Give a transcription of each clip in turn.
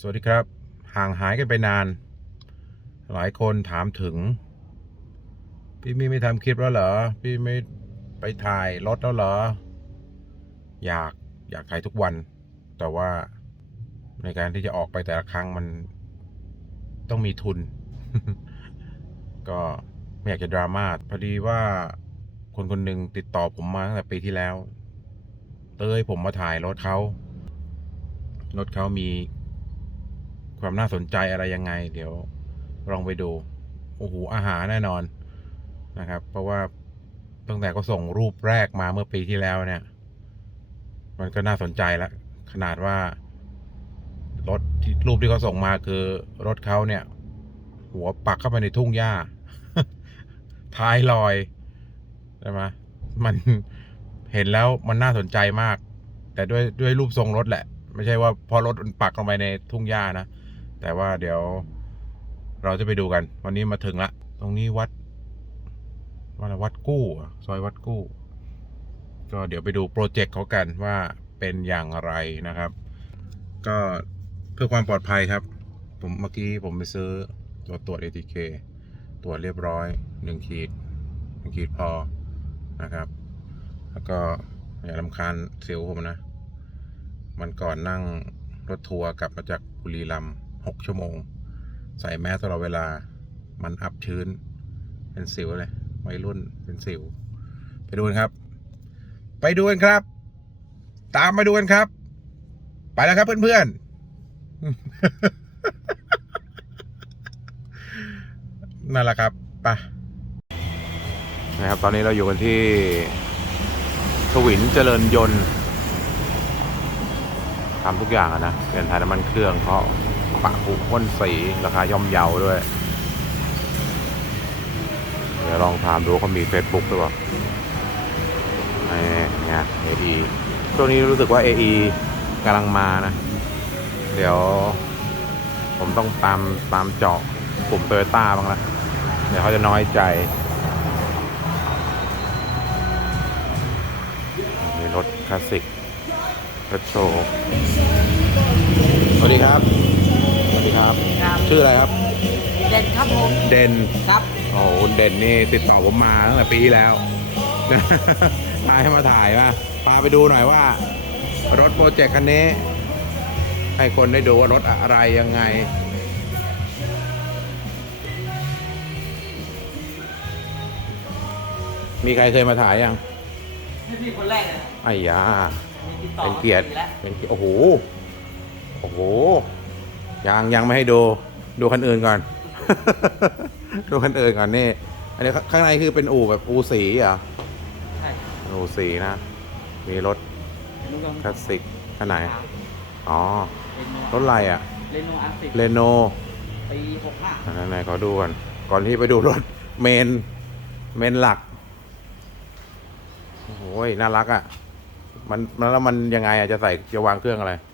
สวัสดีครับ ห่างหายกันไปนาน หลายคนถามถึง พี่มี่ไม่ทำคลิปแล้วเหรอ พี่ไม่ไปถ่ายรถแล้วเหรอ อยากอยากถ่ายทุกวัน แต่ว่าในการที่จะออกไปแต่ละครั้งมันต้องมีทุน ก็ไม่อยากจะดราม่าพอดีว่าคนคนหนึ่งติดต่อผมมาตั้งแต่ปีที่แล้ว เต้ยผมมาถ่ายรถเขารถเขามี ความน่าสนใจอะไรยังไง เดี๋ยวลองไปดูโอ้โหอาหารแน่นอนนะครับ เพราะว่าตั้งแต่ก็ส่งรูปแรกมาเมื่อปีที่แล้วเนี่ย มันก็น่าสนใจแล้วขนาดว่ารถที่รูปที่เขาส่งมาคือรถเขาเนี่ย หัวปักเข้าไปในทุ่งหญ้า ท้ายลอยใช่ไหมมันเห็นแล้วมันน่าสนใจมาก แต่ด้วยด้วยรูปทรงรถแหละ ไม่ใช่ว่าพอรถมันปักลงไปในทุ่งหญ้านะ แต่ว่าเดี๋ยวเราจะไปดูกัน วันนี้มาถึงละ ตรงนี้วัดวัดวัดกู้ ซอยวัดกู้ ก็เดี๋ยวไปดูโปรเจกต์เขากันว่าเป็นอย่างไรนะครับ ก็เพื่อความปลอดภัยครับ ผมเมื่อกี้ผมไปซื้อตัวตรวจ ATK ตรวจเรียบร้อยหนึ่งขีดหนึ่งขีดพอนะครับ แล้วก็อย่าลำคาญเสียวผมนะ มันก่อนนั่งรถทัวร์กลับมาจากบุรีรัมย์ หกชั่วโมง ใส่แมสตลอดเวลา มันอับชื้น เป็นสิวเลยวัยรุ่นเป็นสิว ไปดูกันครับ ไปดูกันครับ ตามมาดูกันครับ ไปแล้วครับเพื่อนๆนั่นแหละครับไปนะครับ ตอนนี้เราอยู่กันที่ทวินเจริญยนต์ทำทุกอย่างนะ เปลี่ยนถ่ายน้ำมันเครื่องเขา ปะผุพ่นสีราคาย่อมเยาด้วย เดี๋ยวลองถามดูเขามี Facebook หรือเปล่าไอ้เนี่ย AE ช่วนี้รู้สึกว่า AE กำลังมานะ เดี๋ยว ผมต้องตามตามเจาะกลุ่มโตโยต้าบ้างละเดี๋ยวเขาจะน้อยใจมีรถคลาสสิกรถโชว์สวัสดีครับ ครับ ครับ ชื่ออะไรครับ เด่นครับผม เด่นครับ โอ้โหคุณเด่นนี่ติดต่อผมมาตั้งแต่ปีที่แล้ว มาให้มาถ่ายว่าพาไปดูหน่อยว่า รถโปรเจกต์คันนี้ ให้คนได้ดูว่ารถอะไรยังไง มีใครเคยมาถ่ายยัง นี่พี่คนแรกเลยนะไอ้ยา มีติดต่อเป็นเกียรติมาปีแล้วเป็นเกียรติโอ้โห โอ้โห ยังยังไม่ให้ดู ดูคันอื่นก่อน ดูคันอื่นก่อนนี่ อันนี้ข้างในคือเป็นอู่แบบอู่สีเหรอใช่อู่สีนะ มีรถลูกน้องคลาสสิกอันไหนอ๋อเรโนรถอะไรอะ เรโนอาร์ติเรโนปีหกห้าอันนั้นไหนขอดูก่อน ก่อนที่ไปดูรถเมน เมนหลัก โอ้ยน่ารักอะ มันมันแล้วมันยังไงอะ จะใส่จะวางเครื่องอะไรเค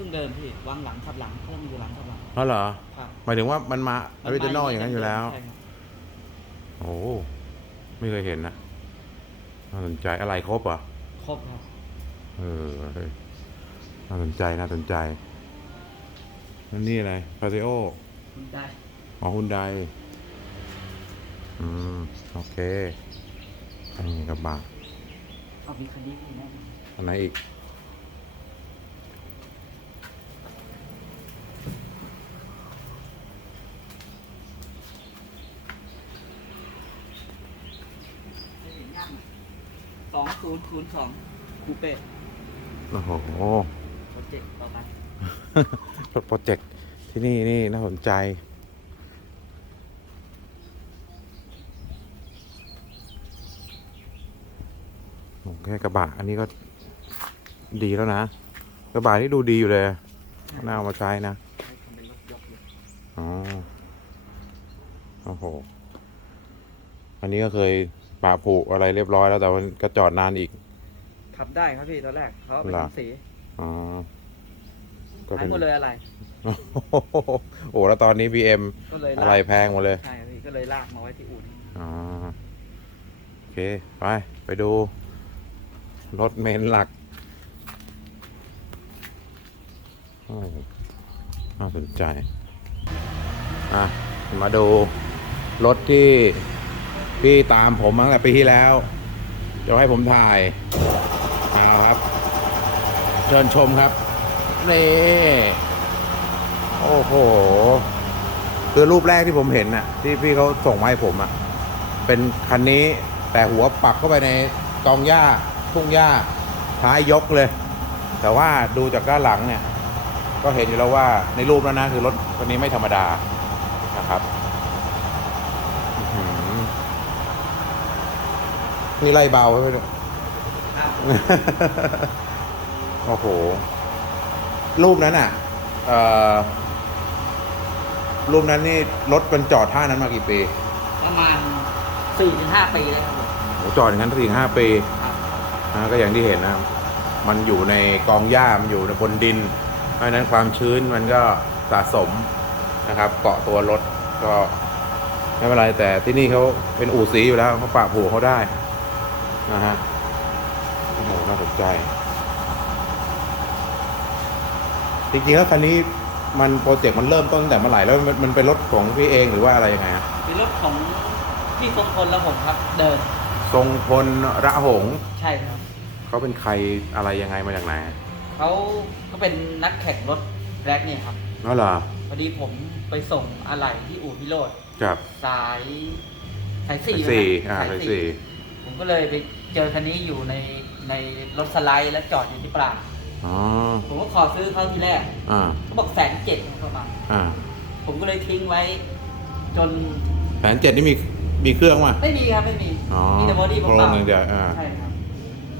รื่องเดิมพี่วางหลังขับหลังเครื่องอยู่หลังขับหลังเพราะเหรอ ครับหมายถึงว่ามันมาออริจินอลอย่างนั้นอยู่แล้ว ใช่ครับโอ้ไม่เคยเห็นนะน่าสนใจอะไรครบเหรอะ ครบครับ เออเฮ้ยน่าสนใจน่าสนใจนั่นนี่อะไรพาเซโอคุณได้อ๋อฮุนไดอืม โอเคอันนี้กระบะเอามีคันนี้พี่แนะนอันไหนอีกำได้เห็นย่าง สองศูนย์ศูนย์สองคูเป้โอ้โหโปรเจกต์ต่อไปรถโปรเจกต์ที่นี่นี่น่าสนใจโอเคกระบะอันนี้ก็ดีแล้วนะ กระบะนี่ดูดีอยู่เลยน่าเอามาใช้นะใช้ทำเป็นรถยกเลยอ๋อโอ้โห อันนี้ก็เคย ปาผูอะไรเรียบร้อยแล้วแต่มันก็จอดนานอีก ขับได้ครับพี่ตอนแรกเขาเอาไปเหรอทำสีอ๋อก็หายเป็นหมดเลยอะไร โอ้โหแล้วตอนนี้ BM ก็เลยอะไรลากแพงหมดเลย ใช่ครับพี่ก็เลยลากมาไว้ที่อู่นี่อ๋อโอเค ไป ไปดู รถเมนหลักโอ้น่าสนใจ อะ มาดู รถที่ พี่ตามผมมาตั้งแต่ปีที่แล้ว จะให้ผมถ่ายเอาครับ เชิญชมครับ นี่ โอ้โห คือรูปแรกที่ผมเห็นน่ะ ที่พี่เขาส่งมาให้ผมอะ เป็นคันนี้แต่หัวปักเข้าไปในกองหญ้าทุ่งหญ้าท้ายยกเลย แต่ว่าดูจากด้านหลังเนี่ย ก็เห็นอยู่แล้วว่าในรูปแล้วนะคือรถคันนี้ไม่ธรรมดานะครับอื้อหือ นี่ไล่เบาใช่ไหมเนี่ยครับโอ้โห รูปนั้นอะเอ่อรูปนั้นนี่รถมันจอดท่านั้นมากี่ปี ประมาณสี่ถึงห้าปีแล้วครับผมโหจอดอย่างนั้นสี่ห้าปีครับนะก็อย่างที่เห็นนะมันอยู่ในกองหญ้ามันอยู่ในบนดิน เพราะฉะนั้นความชื้นมันก็สะสมนะครับ เกาะตัวรถก็ไม่เป็นไรแต่ที่นี่เขาเป็นอู่สีอยู่แล้วเขาปะผูเขาได้ นะฮะโอ้โหน่าสนใจ จริงๆแล้วคันนี้มันโปรเจกต์มันเริ่มต้นตั้งแต่เมื่อไหร่แล้วมันมันเป็นรถของพี่เองหรือว่าอะไรยังไงฮะเป็นรถของพี่ทรงพลและผมครับ เดินทรงพลระหงษ์ใช่ครับ เขาเป็นใครอะไรยังไงมาจากไหนเขาก็เป็นนักแข่งรถแร็กเนี่ยครับนั่นเหรอพอดีผมไปส่งอะไหล่ที่อู่พิโรธกับสายสายสี่สี่นะอ่าสายสายสี่สี่ผมก็เลยไป เจอคันนี้อยู่ในในรถสไลด์และจอดอยู่ที่ปรางอ๋อผมก็ขอซื้อเขาทีแรกอ่าเขาบอกแสนเจ็ดเข้ามาอ่าผมก็เลยทิ้งไว้ จนแสนเจ็ดนี่มีมีเครื่องมาไม่มีครับไม่มีอ๋อมีแต่บอดี้เปโครล่างอย่างเดียวอ่าๆใช่ครับ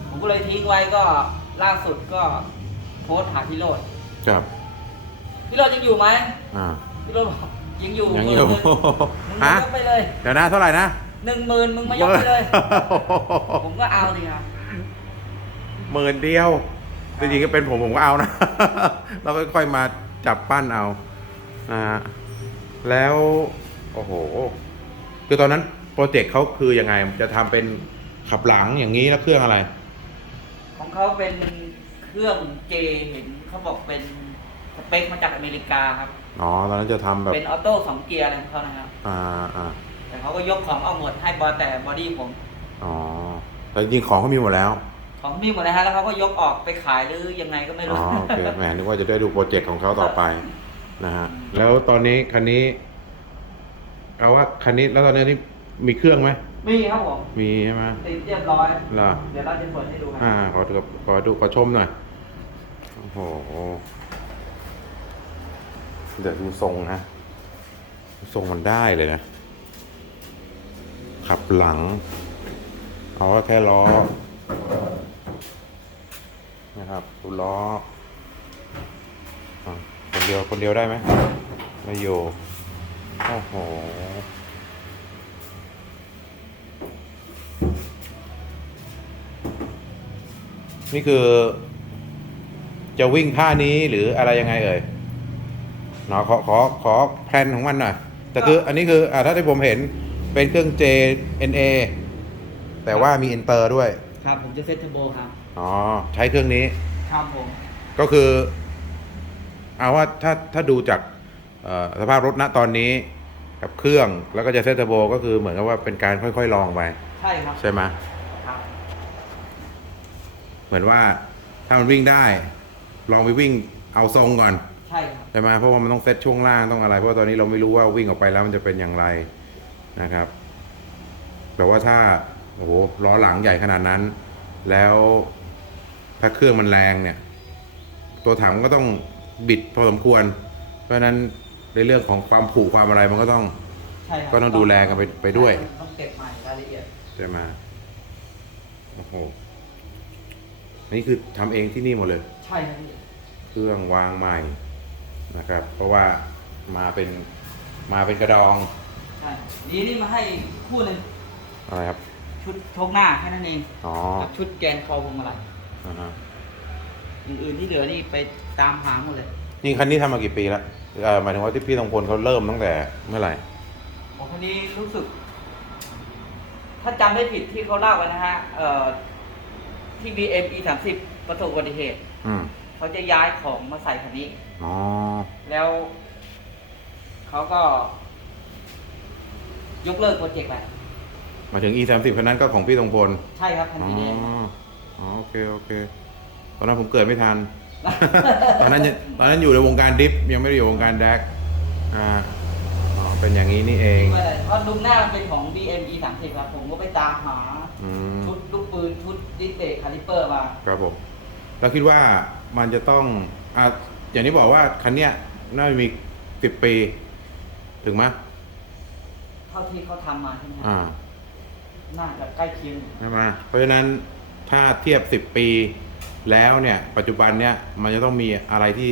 ผมก็เลยทิ้งไว้ก็ล่าสุดก็โพสต์หาพี่โรดกับพี่โรดยังอยู่ไหมอ่าพี่โรดบอกยังอยู่ยังหอมื่นยู่หนึ่งมึงมายฮะกไปเลย เดี๋ยวนะเท่าไหร่นะ หนึ่งหมื่นมึงมายกไปเลย ผมก็เอาสิครับหมื่นเดียวจริงๆก็เป็นผมผมก็เอานะ เราค่อยๆมาจับปั้นเอานะฮะแล้วโอ้โห คือตอนนั้นโปรเจกต์เขาคือยังไงจะทำเป็นขับหลังอย่างนี้แล้วเครื่องอะไร ของเขาเป็นเครื่องเจเห็นเขาบอกเป็นสเปคมาจากอเมริกาครับ อ๋อ ตอนนั้นจะทำแบบ เป็นออโต้สองเกียร์อะไรของเขานะครับ อ่าอ่า แต่เขาก็ยกของเอาหมดให้บอแต่บอดี้ผม อ๋อแต่จริงๆของเขามีหมดแล้ว ของมีหมดเลยฮะแล้วเขาก็ยกออกไปขายหรือยังไงก็ไม่อ๋รู้ อโอเคแหมนึกว่าจะได้ดูโปรเจกต์ของเขาต่อไปนะฮะ แล้วตอนนี้คันนี้ เอาว่าคันนี้แล้วตอนนี้นี่มีเครื่องไหม มีครับผมมีใช่ไหมติดเรียบร้อยเหรอเดี๋ยวเราจะเปิดให้ดูคอ่ารับขอดูขอดูขอชมหน่อย โอ้โห เดี๋ยวดูทรงนะ ทรงมันได้เลยนะ ขับหลัง เอาแค่ล้อนะครับดูล้อคนเดียวคนเดียวได้ไหมไม่อยู่โอ้โหนี่คือ จะวิ่งท่านี้หรืออะไรยังไงเอ่ยเนาะขอขอขอแพลนของมันหน่อยแต่คืออันนี้คืออ่าถ้าที่ผมเห็น เป็นเครื่อง JNA แต่ว่ามี Enter ด้วย ครับผมจะเซ็ตเทอร์โบครับ อ๋อ ใช้เครื่องนี้ ครับผม ก็คือ เอาว่าถ้าถ้าดูจากเอ่อสภาพรถณตอนนี้กับเครื่องแล้วก็จะเซตเทอร์โบก็คือเหมือนกับว่าเป็นการค่อยๆลองไป ใช่ครับ ใช่ไหมครับ เหมือนว่าถ้ามันวิ่งได้ ลองไปวิ่งเอาทรงก่อน ใช่ครับ ใช่ไหมเพราะว่ามันต้องเซตช่วงล่างต้องอะไร เพราะว่าตอนนี้เราไม่รู้ว่าวิ่งออกไปแล้วมันจะเป็นอย่างไร นะครับ แต่ว่าถ้าโอ้โหล้อหลังใหญ่ขนาดนั้น แล้วถ้าเครื่องมันแรงเนี่ย ตัวถังก็ต้องบิดพอสมควร เพราะฉะนั้นในเรื่องของความผูกความอะไรมันก็ต้องใช่ครับก็ต้องดูแลกันไปไปด้วยต้องเก็บใหม่รายละเอียดใช่ไหมโอ้โหนี่คือทำเองที่นี่หมดเลย ใช่ครับพี่เครื่องวางใหม่นะครับ เพราะว่ามาเป็นมาเป็นกระดอง ใช่นี่นี่มาให้คู่หนึ่งอะไรครับ ชุดโชกหน้าแค่นั้นเองอ๋อกับชุดแกนคอพวงมาลัยอ่าฮะอย่างอื่นที่เหลือนี่ไปตามหาหมดเลยนี่คันนี้ทำมากี่ปีแล้วเอ่อหมายถึงว่าที่พี่ตงพลเขาเริ่มตั้งแต่เมื่อไหร่ผมคนนี้รู้สึก ถ้าจำไม่ผิดที่เขาเล่ากันนะฮะเอ่อที่ BM E 3 0ประสบอุบัติเหตุอืมเขาจะย้ายของมาใส่คันนี้ อ๋อแล้วเขาก็ ยกเลิกโปรเจกต์ไปมาถึง e 3 0คันนั้นก็ของพี่ตรงพลใช่ครับคันอ๋อสีแดง อ๋อโอเคโอเคตอนนั้นผมเกิดไม่ทัน ตอนนั้นยังตอนนั้นอยู่ในวงการดิฟยังไม่ได้อยู่วงการแดกอ่าอ๋อเป็นอย่างนี้นี่เองไม่ได้เพราะลุงหน้ามันเป็นของ DME 3 0ครับ ผมก็ไปตามหา อืมชุดลูกปืน ชุดดิสเบรกคาลิเปอร์มา ครับผมเราคิดว่ามันจะต้องอะอย่างที่บอกว่าคันเนี้ยน่าจะมีสิบปี ถึงไหมย เท่าที่เขาทำมาใช่ไหมครับอ่าน่าจะใกล้เคียงอยู่ใช่ไหมเพราะฉะนั้นถ้าเทียบสิบปีแล้วเนี่ย ปัจจุบันเนี่ยมันจะต้องมีอะไรที่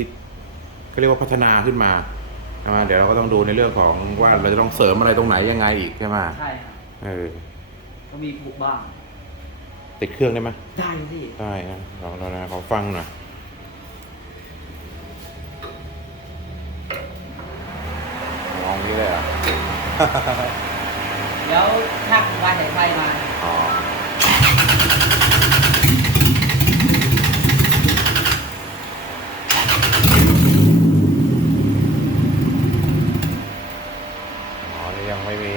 เขาเรียกว่าพัฒนาขึ้นมาใช่ไหมเดี๋ยวเราก็ต้องดูในเรื่องของว่าเราจะต้องเสริมอะไรตรงไหนยังไงอีกใช่ไหมใช่ครับเออก็มีผูกบ้างติดเครื่องได้ไหมได้สิ ได้นะลองลองนะขอฟังหน่อย องนี้เลยเหรอะแล้วช่างการสายไฟมา อ๋ออ๋อนี่ยังไม่มี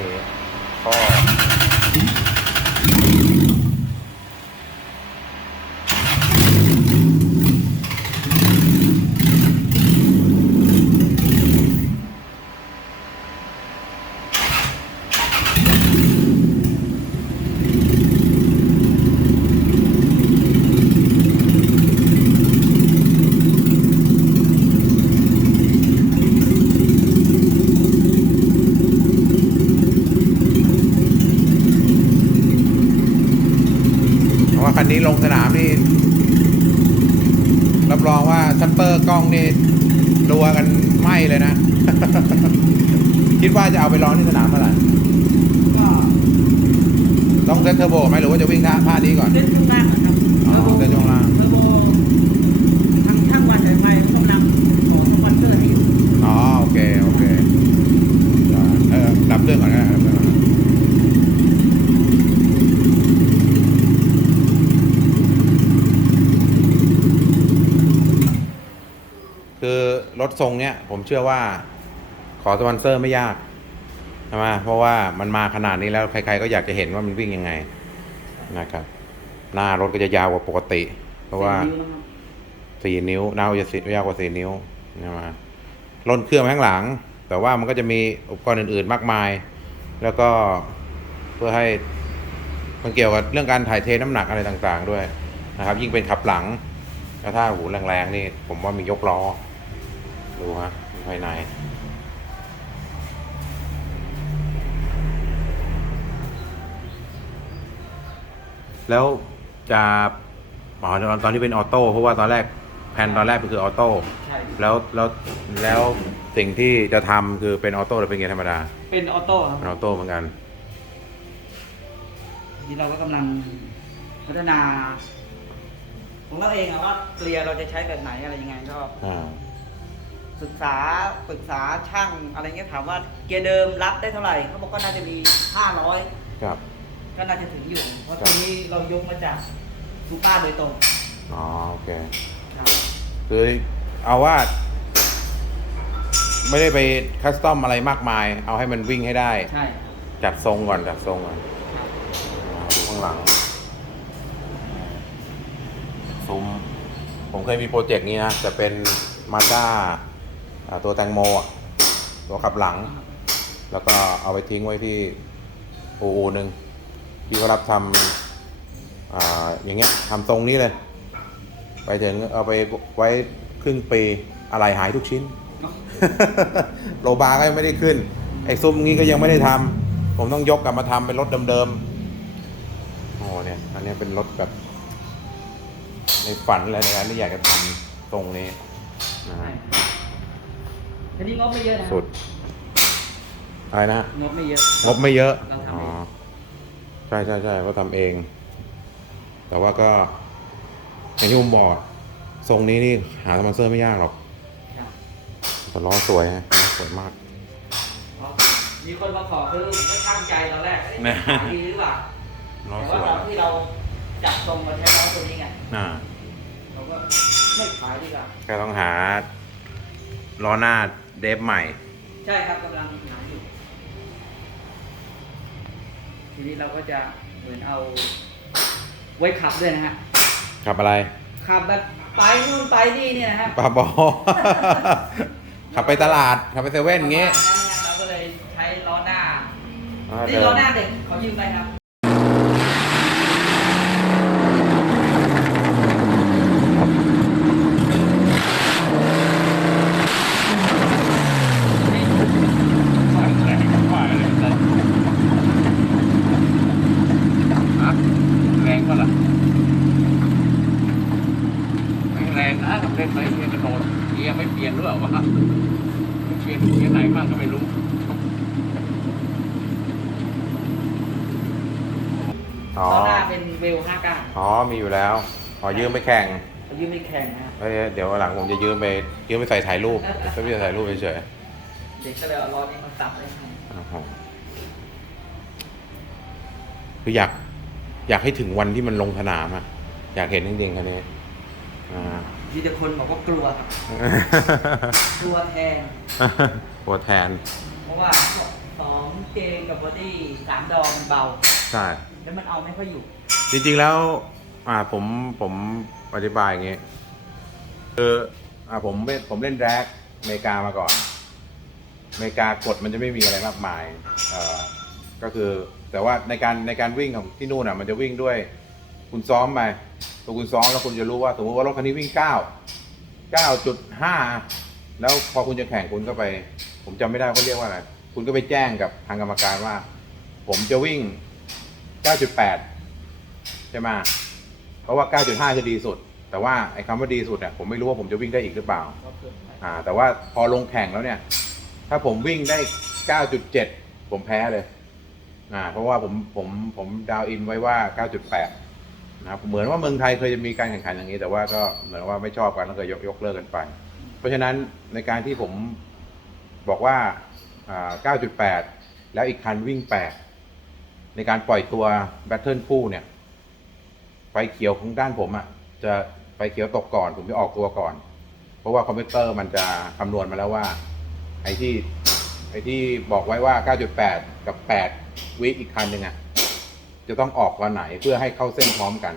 ข้อ เพราะว่าคันนี้ลงสนามนี่ รับรองว่าชัตเต อร์กล้องนี่รัวกันไหมเลยนะ คิดว่าจะเอาไปลองที่สนามเมื่อไหร่ก็ต้องเซตเทอร์โบไหมหรือว่าจะวิ่งท่าท่านี้ก่อนเล่นช่วงล่างนะครับอ๋อเส้นช่วงล่างเทอร์โบทางช่างวันแต่ไฟกำลังขอสปอนเซอร์ให้อยู่อ๋อโอเคโอเคได้เออดับเครื่องก่อนนะดับเครื่องก่อนนะคือ รถทรงเนี้ยผมเชื่อว่าขอสปอนเซอร์ไม่ยากใช่ไหมเพราะว่ามันมาขนาดนี้แล้วใครๆก็อยากจะเห็นว่ามันวิ่งยังไงนะครับ หน้ารถก็จะยาวกว่าปกติ เพราะว่าสี่นิ้วนะครับสี่นิ้วหน้าจะสิยาวกว่าสี่นิ้วใช่ไหมล้นเครื่องข้างหลัง แต่ว่ามันก็จะมีอุปกรณ์อื่นๆมากมาย แล้วก็เพื่อให้มันเกี่ยวกับเรื่องการถ่ายเทน้ำหนักอะไรต่างๆด้วยนะครับ ยิ่งเป็นขับหลังแล้วถ้าหูแรงๆนี่ ผมว่ามียกล้อ ดูฮะภายในแล้วจะอ๋อตอนที่เป็นออโต้เพราะว่าตอนแรกแผนตอนแรกมันคือออโต้ใช่แล้วแล้วแล้วสิ่งที่จะทำคือเป็นออโต้หรือเป็นเกียร์ธรรมดาเป็นออโต้ครับเป็นออโต้เหมือนกันที่เราก็กำลังพัฒนา ของเราเองอะว่าเกลียร์เราจะใช้แบบไหนอะไรยังไงก็อ่า ศึกษาปรึกษาช่างอะไรเงี้ยถามว่าเกียร์เดิมรับได้เท่าไหร่เขาบอกก็น่าจะมี500ครับก็น่าจะถึงอยู่ เพราะครับทีนี้เรายกมาจากซูเปอร์โดยตรงอ๋อโอเคครับคือเอาว่า ไม่ได้ไปคัสตอมอะไรมากมาย เอาให้มันวิ่งให้ได้ ใช่จัดทรงก่อนจัดทรงก่อนครับอ่าดูข้างหลังซุ้มผมเคยมีโปรเจกต์นี้นะจะเป็นมาด้า ตัวแตงโมอะตัวขับหลัง แล้วก็เอาไปทิ้งไว้ที่อูอูหนึ่งที่เขารับทำออย่างเงี้ยทำทรงนี้เลย ไปถึงเอาไปไว้ครึ่งปีอะไรหายทุกชิ้น โลบาร์ก็ยังไม่ได้ขึ้น ไอ้ซุ้มนี้ก็ยังไม่ได้ทำผมต้องยกกลับมาทำเป็นรถเดิมๆโอ้เนี่ยอันนี้เป็นรถแบบในฝันเลยนการที่อยากจะทำตรงนี้นะ ฮะทีนี้งบไม่เยอะนะสุดอะไรนะงบไม่เยอะ งบไม่เยอะเราทำเอง อ๋อใช่ใช่ใช่ก็ทำเอง แต่ว่าก็อย่างที่ผมบอกอะทรงนี้นี่หาสปอนเซอร์ไม่ยากหรอกครับแต่ล้อสวยฮะล้อสวยมาก เพราะมีคนมาขอซื้อผมก็ตั้งใจตอนแรกเอ๊ะนะ ขายดีหรือเปล่าล้อแต่สว่าวยตอนที่เราจับทรงมาใช้ล้อตัวนี้ไงอ่าเราก็ไม่ขายดีกว่าก็ต้องหาล้อหน้า เดฟใหม่ ใช่ครับกำลังหาอยู่ ทีนี้เราก็จะเหมือนเอาไว้ขับด้วยนะฮะ ขับอะไร ขับแบบไปนู่นไปนี่เนี่ยนะฮะปาบอ ขับไปตลาด ขับไปเซเว่นอย่างงี้ประมาณนั้นนะเราก็เลยใช้ล้อหน้า อ่านี่เดิล้อนหน้าเด็กขอยืมไปครับ แรงก็ล่ะไม่แรงนะเล่นไปเพียงกระโดดเกียร์ไม่เปลี่ยนหรือเปล่าวะเปลี่ยนเกียร์ไหนบ้างก็ไม่รู้ อ๋อ ล้อหน้าเป็นเวลห้าก้า อ๋อ มีอยู่แล้ว ขอยืมไปแข่งขอยืมไปแข่งนะฮะเอ้ยเดี๋ยววันหลังผมจะยืมไปยืมไปใส่ถ่ายรูปก็ไม่ได้ถ่ายรูปเฉยเด็กก็เลยเอาล้อนี้มาสับไว้ให้ๆอ๋อคืออยาก อยากให้ถึงวันที่มันลงสนามอะอยากเห็นจริงๆคันนี้อ่า มีแต่คนบอกว่ากลัวครับกลัวแทนปวดแทน เพราะว่าสองเกมกับบอดี้สามดอมันเบา ใช่ แล้วมันเอาไม่ค่อยอยู่ จริงๆแล้ว อ่าผมผมอธิบายอย่างงี้คืออ่าผมเล่นผมเล่นแร็กอเมริกามาก่อนอเมริกากฎมันจะไม่มีอะไรมากมายเอ่อก็คือแต่ว่าในการในการวิ่งของที่นู่นอะมันจะวิ่งด้วย คุณซ้อมไปพอคุณซ้อมแล้วคุณจะรู้ว่าสมมติว่ารถคันนี้วิ่งเก้าเก้าจุดห้าแล้วพอคุณจะแข่งคุณก็ไป ผมจำไม่ได้เขาเรียกว่าอะไรคุณก็ไปแจ้งกับทางกรรมการว่า ผมจะวิ่ง 9.8 ใช่ไหม เพราะว่า 9.5จะดีสุด แต่ว่าไอ้คำว่าดีสุดเนี่ยผมไม่รู้ว่าผมจะวิ่งได้อีกหรือเปล่าก็เกินไปอ่า แต่ว่าพอลงแข่งแล้วเนี่ย ถ้าผมวิ่งได้ 9.7 ผมแพ้เลย อ่า เพราะว่าผมผมผมดาวอินไว้ว่า 9.8 นะครับ เหมือนว่าเมืองไทยเคยจะมีการแข่งขันอย่างนี้ แต่ว่าก็เหมือนว่าไม่ชอบกันแล้วก็ยกยกเลิกกันไป เพราะฉะนั้นในการที่ผมบอกว่าอ่า9.8 แล้วอีกคันวิ่ง 8 ในการปล่อยตัวแบตเทิลคู่เนี่ย ไฟเขียวของด้านผมอะ่ะ จะไฟเขียวตกก่อน ผมจะออกตัวก่อน เพราะว่าคอมพิวเตอร์มันจะคำนวณมาแล้วว่า ไอ้ที่ไอ้ที่บอกไว้ว่า 9.8 กับ 8 วิอีกคันหนึ่งอะ่ะ จะต้องออกวันไหนเพื่อให้เข้าเส้นพร้อมกัน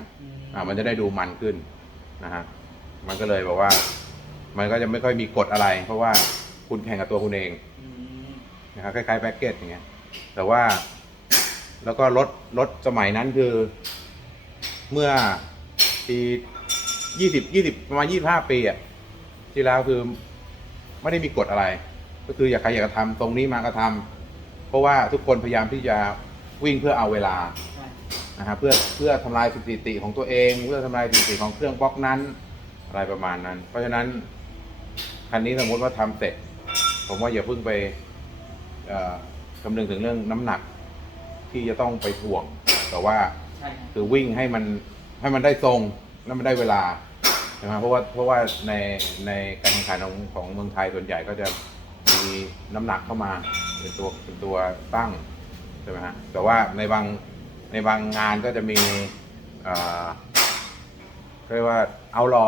อ่า มันจะได้ดูมันขึ้นนะฮะ มันก็เลยบอกว่า มันก็จะไม่ค่อยมีกฎอะไร เพราะว่าคุณแข่งกับตัวคุณเองนะครับคล้ายๆแพ็กเกจอย่างเงี้ย แต่ว่า แล้วก็รถรถสมัยนั้นคือ เมื่อปียี่สิบยี่สิบประมาณยี่ห้าปีอะที่แล้วคือไม่ได้มีกฎอะไร ก็คืออยากใครอยากจะทำตรงนี้มาก็ทำเพราะว่าทุกคนพยายามที่จะวิ่งเพื่อเอาเวลานะครับเพื่อเพื่อทำลายสถิติของตัวเอง เพื่อทำลายสถิติของเครื่องบล็อกนั้น อะไรประมาณนั้น เพราะฉะนั้นคันนี้สมมติว่าทำเสร็จ ผมว่าอย่าเพิ่งไปคำนึงถึงเรื่องน้ำหนักที่จะต้องไปถ่วงแต่ว่า ใช่ครับคือวิ่งให้มันให้มันได้ทรงแล้วมันได้เวลาใช่ไหมเพราะว่าเพราะว่าในในการแข่งขันของของเมืองไทยส่วนใหญ่ก็จะมีน้ำหนักเข้ามาเป็นตัวเป็นตัวตั้งใช่ไหมฮะแต่ว่าในบางในบางงานก็จะมีเอ่อเรียกว่าเอารอ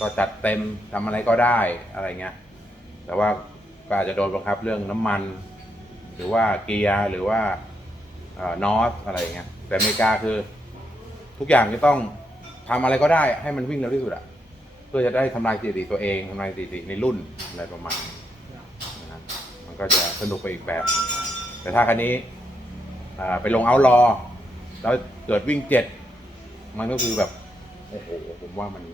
ก็จัดเต็มทำอะไรก็ได้อะไรเงี้ยแต่ว่าก็อาจจะโดนบังคับเรื่องน้ำมัน หรือว่าเกียร์หรือว่า นอสอะไรเงี้ยแต่อเมริกาคือ ทุกอย่างจะต้องทำอะไรก็ได้ให้มันวิ่งเร็วที่สุดอะเพื่อจะได้ทำลายสถิติตัวเองทำลายสถิติในรุ่นอะไรประมาณนี้นะมันก็จะสนุกไปอีกแบบ แต่ถ้าคันนี้ไปลงเอารอแล้วเกิดวิ่งเจ็ดมันก็คือแบบโอ้โหผมว่ามัน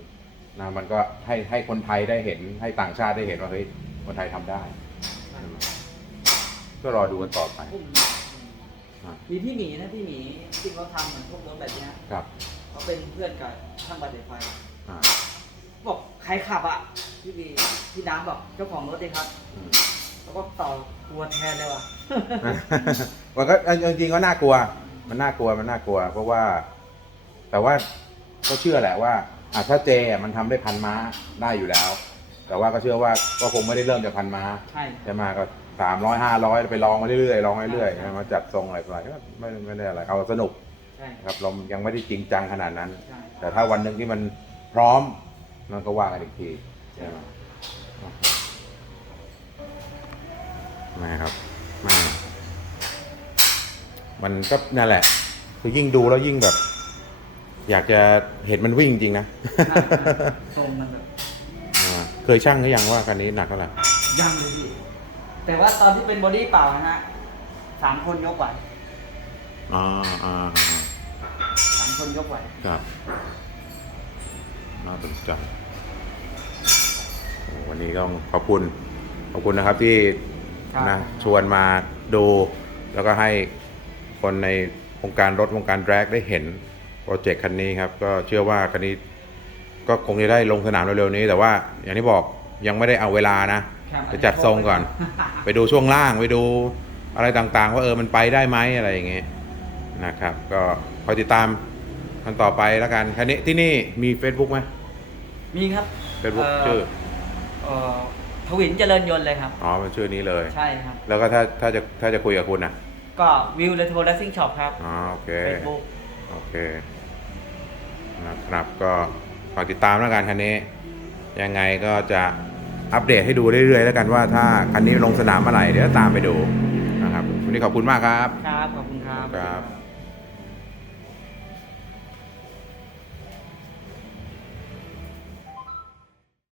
นะมันก็ให้ให้คนไทยได้เห็น ให้ต่างชาติได้เห็นว่าเฮ้ยคนไทยทำได้ก็รอดูกันต่อไป มอะมีพี่หมีนะพี่หมีที่เขาทำเหมือนพวกรถแบบเนี้ยครับเขาเป็นเพื่อนกับช่างบัตรไฟอ่าบอกใครขับอะพี่บีพี่น้ำบอกเจ้าของรถเลยครับอืมแล้วก็ต่อตัวแทนเลยว่ะมันก็เอาจริงๆก็น่ากลัว มันน่ากลัวมันน่ากลัว เพราะว่า แต่ว่าก็เชื่อแหละว่าอะถ้าเจอะมันทำได้พันม้าได้อยู่แล้ว แต่ว่าก็เชื่อว่าก็คงไม่ได้เริ่มจากพันม้าใช่ใช่ไหมก็ สามร้อยห้าร้อยไปลองมาเรื่อยๆลองมาเรื่อยๆมาจัดทรงอะไรไปก็ไม่ไม่ได้อะไรเอาสนุกใช่นะครับเรายังไม่ได้จริงจังขนาดนั้น ใช่แต่ถ้าวันหนึ่งที่มันพร้อมนั่นก็ว่ากันอีกทีใช่ไหมนะครับแม่มันก็นั่นแหละ คือยิ่งดูแล้วยิ่งแบบ อยากจะเห็นมันวิ่งจริงนะ ทรงมันแบบ อ่าเคยช่างหรือยังว่าคันนี้หนักเท่าไหร่ยังเลยพี่ แต่ว่าตอนที่เป็นบอดี้เปล่านะฮะสามคนยกไหวอ่าอ่าอ่าสามคนยกไหวครับน่าสนใจโอ้วันนี้ต้องขอบคุณ ขอบคุณนะครับที่ครับนะชวนมาดูแล้วก็ให้คนในวงการรถวงการแดรกได้เห็นโปรเจกต์คันนี้ครับ ก็เชื่อว่าคันนี้ก็คงจะได้ลงสนามเร็วๆนี้ แต่ว่าอย่างที่บอกยังไม่ได้เอาเวลานะครับ ไปจัดทรงก่อน ไปดูช่วงล่างไปดูอะไรต่างๆ ว่าเออมันไปได้ไหมอะไรอย่างเงี้ยนะครับ ก็คอยติดตามกันต่อไปแล้วกันคันนี้ที่นี่มี Facebook ไหมมีครับ Facebook เชื่อเอ่อทวินเจริญยนต์เลยครับ อ๋อมันชื่อนี้เลย ใช่ครับ แล้วก็ถ้าถ้าจะถ้าจะคุยกับคุณนะก็วิวเลโทรและซิ่งช็อปครับ อ๋อโอเคเฟซบุ๊กโอเคนะครับก็ฝากติดตามแล้วกันคันนี้ ยังไงก็จะ อัปเดตให้ดูเรื่อยๆ แล้วกันว่าถ้าคันนี้ลงสนามเมื่อไหร่เดี๋ยวตามไปดูนะครับวันนี้ขอบคุณมากครับ ครับ ขอบคุณครับ ครับ